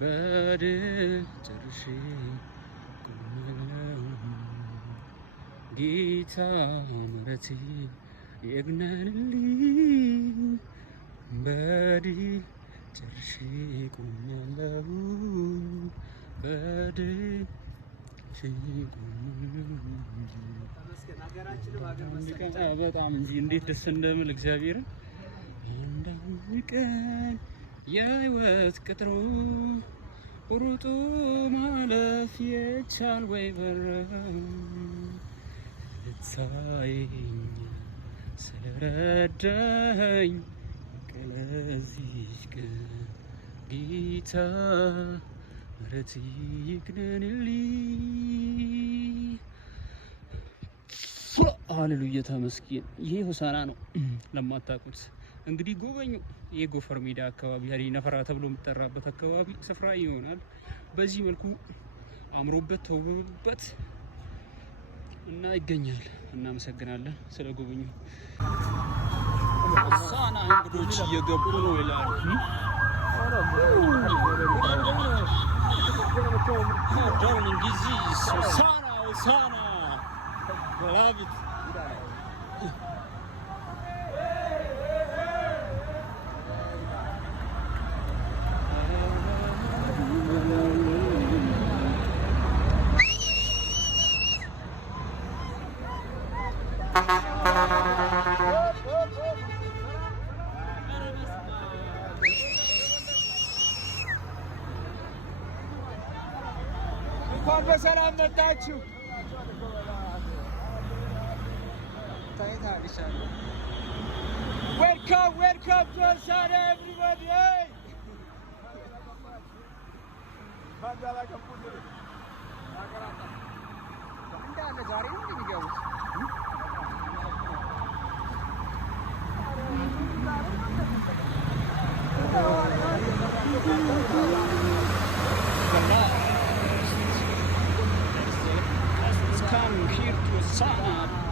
በድል ጨርሼ ቆሜያለሁ። ጌታ ምሕረቱ ይግነንልኝ። በድል ጨርሼ ቆሜያለሁ። በድል በጣም እንጂ እንዴት ደስ እንደምል እግዚአብሔርን። አንዳንድ ቀን የህይወት ቅጥሩ ሩጡ ማለፍ የቻል ወይ በረው ልታየኝ ስለረዳኝ ለዚች ቀን ጌታ ምሕረት ይግነንልኝ። ሃሌሉያ ተመስገን። ይሄ ሆሳና ነው ለማታውቁት እንግዲህ ጎበኙ። የጎፈር ሜዳ አካባቢ ሀሪ ነፈራ ተብሎ የሚጠራበት አካባቢ ስፍራ ይሆናል። በዚህ መልኩ አምሮበት ተውቦበት እና ይገኛል። እናመሰግናለን ስለ ጎበኙ። ሆሳና እንግዶች እየገቡ ነው ይላል። Darling, disease, Hosanna, love it. እንኳን በሰላም መጣችሁ። ዌልካም ዌልካም ቱ ሆሳና ኤቭሪባዲ። እንዳለ ዛሬ ነው የሚገቡት። Come here to Hosanna.